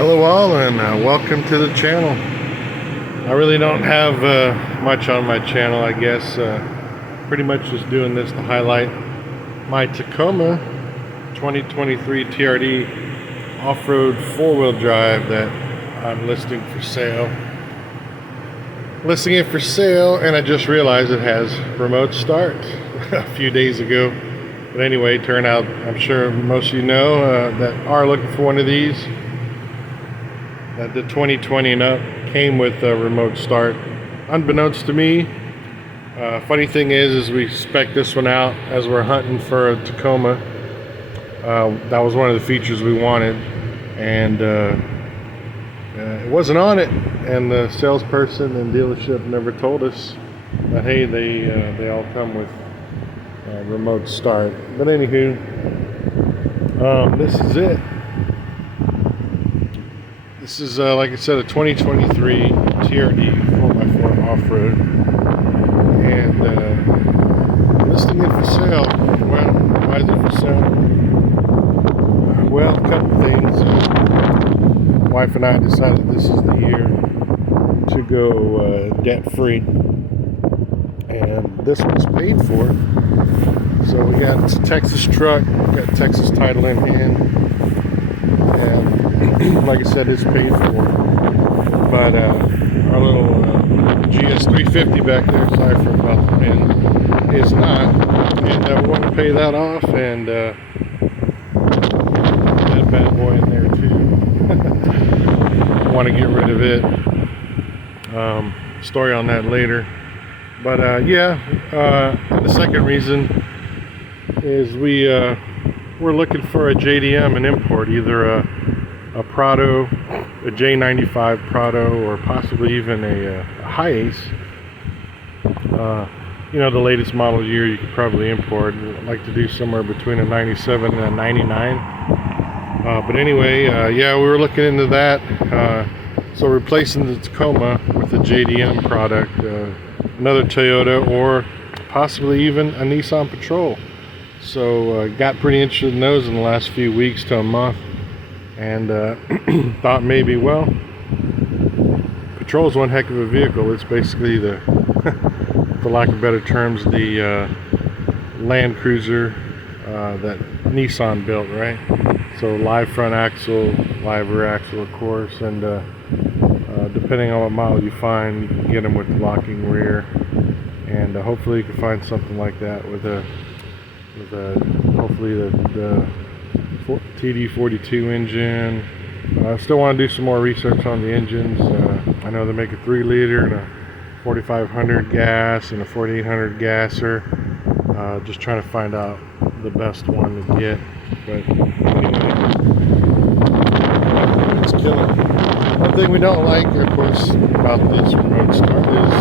Hello all, and welcome to the channel. I really don't have much on my channel, I guess. Pretty much just doing this to highlight my Tacoma 2023 TRD off-road four-wheel drive that I'm listing for sale. Listing it for sale, and I just realized it has remote start a few days ago. But anyway, turned out, I'm sure most of you know that are looking for one of these. The 2020 and up came with a remote start, unbeknownst to me. Funny thing is we spec'd this one out as we're hunting for a Tacoma. That was one of the features we wanted, and it wasn't on it. And the salesperson and dealership never told us that hey, they all come with remote start. But anywho, this is it. This is, like I said, a 2023 TRD 4x4 off-road, and listing it for sale. Well, why is it for sale? Well, a couple things. Wife and I decided this is the year to go debt-free, and this one's paid for. So we got Texas truck, got Texas title in hand, and like I said, it's paid for. But our little GS 350 back there, sorry for about the wind, is not. And we want to pay that off, and that bad boy in there too. Want to get rid of it. Story on that later. But the second reason is we're looking for a JDM, an import, either a Prado, a J95 Prado, or possibly even a high ace. The latest model year you could probably import. I'd like to do somewhere between a 97 and a 99. But anyway, we were looking into that. So replacing the Tacoma with a JDM product, another Toyota, or possibly even a Nissan Patrol. So got pretty interested in those in the last few weeks to a month. And thought maybe, well, Patrol's one heck of a vehicle. It's basically the, for lack of better terms, the Land Cruiser that Nissan built, right? So live front axle, live rear axle, of course, and depending on what model you find, you can get them with locking rear, and hopefully you can find something like that with hopefully the TD42 engine. I still want to do some more research on the engines. I know they make a 3-liter and a 4500 gas and a 4800 gasser. Just trying to find out the best one to get. But anyway, it's killing. One thing we don't like, of course, about this remote start is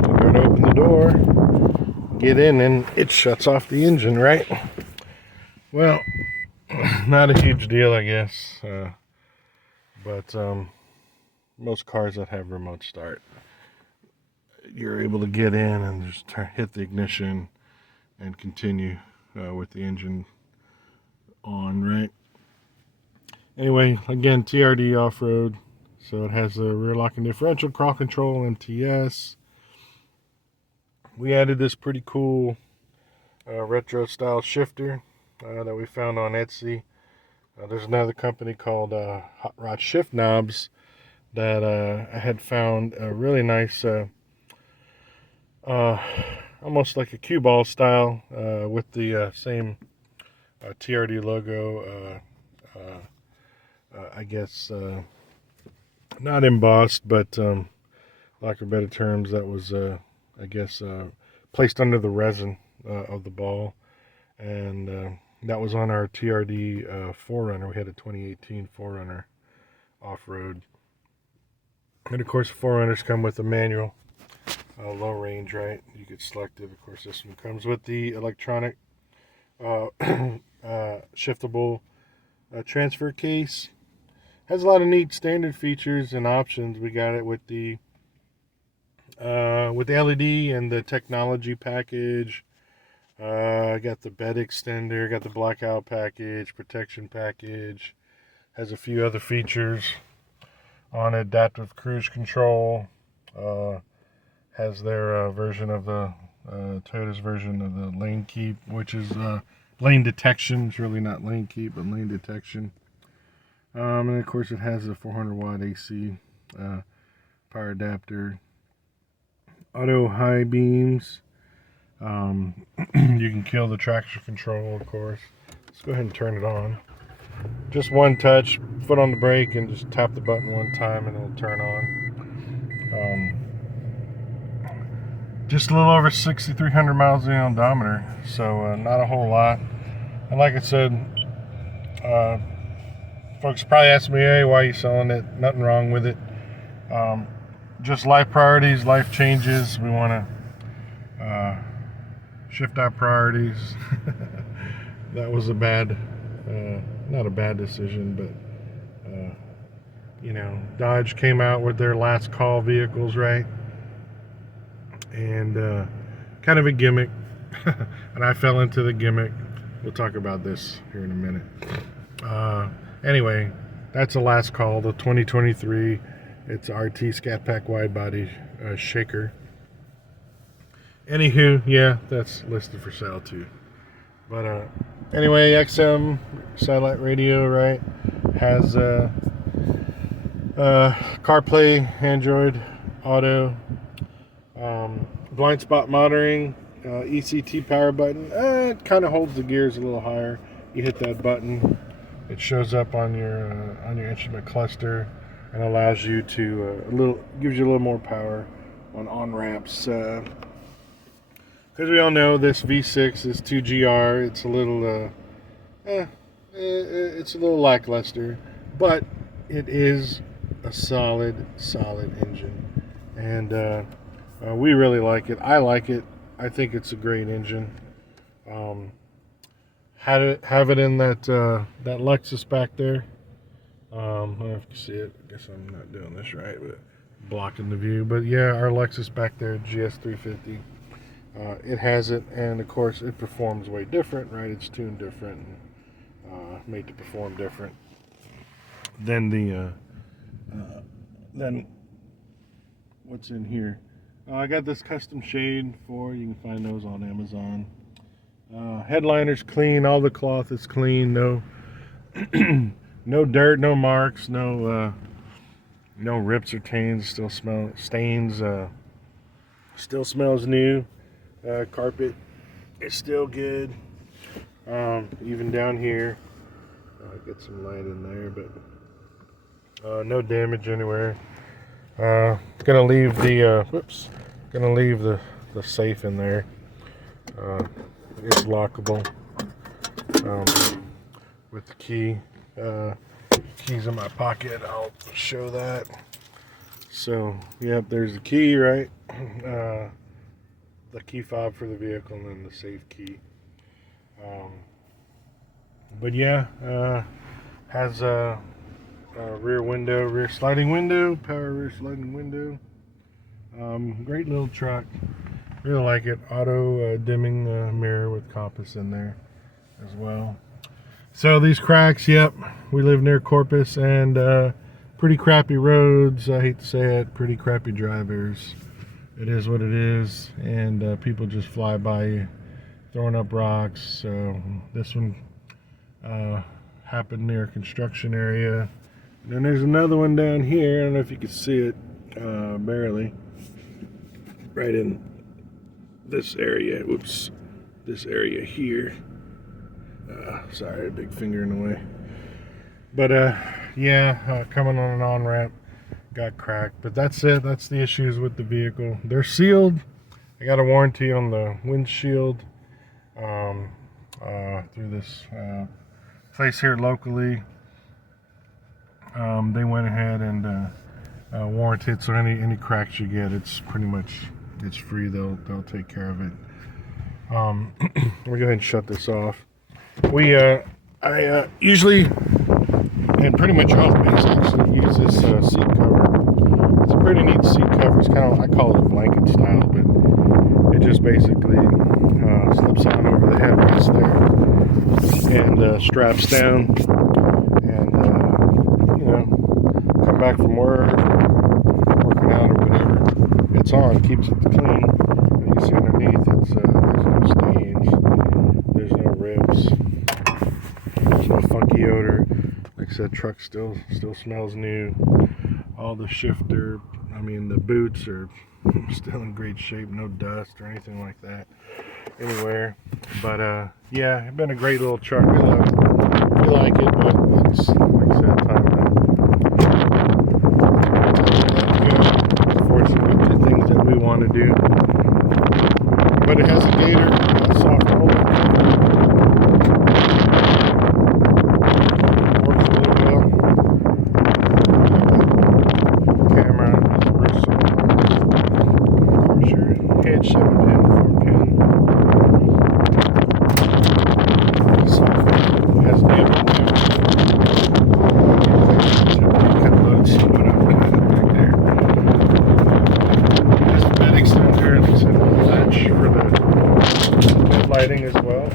you go to open the door, get in, and it shuts off the engine, right? Well, not a huge deal, I guess, but most cars that have remote start, you're able to get in and just hit the ignition and continue with the engine on, right? Anyway, again, TRD off-road, so it has a rear locking differential, crawl control, MTS. We added this pretty cool retro style shifter that we found on Etsy. There's another company called Hot Rod Shift Knobs that I had found a really nice, almost like a cue ball style with the same TRD logo. I guess not embossed, but lack of better terms, that was I guess placed under the resin of the ball, and that was on our TRD 4Runner. We had a 2018 4Runner off-road, and of course 4Runners come with a manual low range, right? You could select it. Of course, this one comes with the electronic shiftable transfer case. Has a lot of neat standard features and options. We got it with the LED and the technology package. I got the bed extender, got the blackout package, protection package, has a few other features on it, adaptive cruise control, has their version of the Toyota's version of the lane keep, which is lane detection. It's really not lane keep, but lane detection. And of course, it has a 400 watt AC power adapter, auto high beams. You can kill the traction control, of course. Let's go ahead and turn it on. Just one touch, foot on the brake, and just tap the button one time, and it'll turn on. Just a little over 6,300 miles on the odometer, so not a whole lot. And like I said, folks probably ask me, hey, why are you selling it? Nothing wrong with it. Just life priorities, life changes. We want to shift our priorities. That was a bad, not a bad decision, but you know, Dodge came out with their last call vehicles, right? And kind of a gimmick. And I fell into the gimmick. We'll talk about this here in a minute. Anyway, that's the last call, the 2023. It's RT Scat Pack wide body shaker. Anywho, yeah, that's listed for sale too. But anyway, XM satellite radio, right? Has CarPlay, Android Auto, blind spot monitoring, ECT power button. It kind of holds the gears a little higher. You hit that button, it shows up on your instrument cluster and allows you to gives you a little more power on ramps. Because we all know this V6 is 2GR. It's a little it's a little lackluster, but it is a solid engine, and we really like it. I like it. I think it's a great engine. Have it in that Lexus back there. I don't know if you can see it. I guess I'm not doing this right, but blocking the view. But yeah, our Lexus back there, GS350. It has it, and of course it performs way different, right? It's tuned different, and made to perform different than than what's in here. I got this custom shade for, you can find those on Amazon. Headliner's clean, all the cloth is clean, no no dirt, no marks, no rips or stains, still smells new. Carpet is still good. Even down here, get some light in there, but no damage anywhere. Gonna leave the safe in there. It's lockable with the key. Keys in my pocket. I'll show that. So, yep, there's the key, right? The key fob for the vehicle, and then the safe key. But yeah, has a rear sliding window, power rear sliding window. Great little truck. Really like it. Auto dimming mirror with compass in there as well. So these cracks, yep, we live near Corpus, and pretty crappy roads. I hate to say it, pretty crappy drivers. It is what it is, and people just fly by you, throwing up rocks. So this one happened near a construction area. And then there's another one down here. I don't know if you can see it, barely. Right in this area. Whoops, this area here. Sorry, a big finger in the way. But yeah, coming on an on-ramp, got cracked. But that's it. That's the issues with the vehicle. They're sealed. I got a warranty on the windshield through this place here locally. They went ahead and warranted, so any cracks you get, it's pretty much free. They'll take care of it. We'll go ahead and shut this off. I usually, and pretty much always actually, use this seat cover. It's a pretty neat seat cover. It's kind of, I call it a blanket style, but It just basically slips on over the headrest there and straps down, and you know, come back from work, working out or whatever, it's on, keeps it clean. And you see underneath, it's there's no stains, there's no rips, there's no funky odor. Like I said, truck still smells new. All the shifter, I mean the boots are still in great shape, no dust or anything like that anywhere. But yeah, it's been a great little truck. We love it. We like it, but it's, like I said, time to fortunately do things that we want to do. But it has a gator, a soft roller. Works really well. Camera, reverse, of course your hitch, 7-pin, 4-pin. Soft. It has damper too. Kind of load somewhat up back there. Has the bed extender, and it's a latch for the bed lighting as well.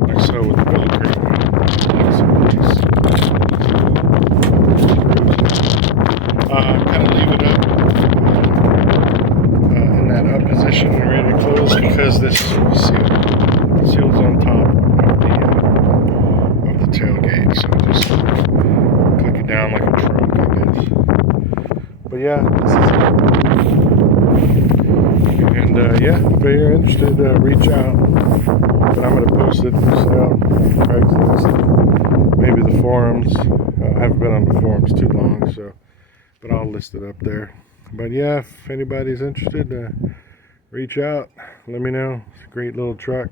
Like so with the belly crate. Kind of leave it up in that up position and ready to close, because this seals on top of the tailgate. So just click it down like a trunk, I guess. But yeah, this is it. And yeah, if you're interested, reach out. But I'm going to post it for sale, Craigslist, maybe the forums. I haven't been on the forums too long, so, but I'll list it up there. But yeah, if anybody's interested, reach out, let me know. It's a great little truck.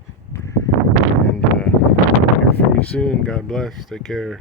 And hear from you soon. God bless. Take care.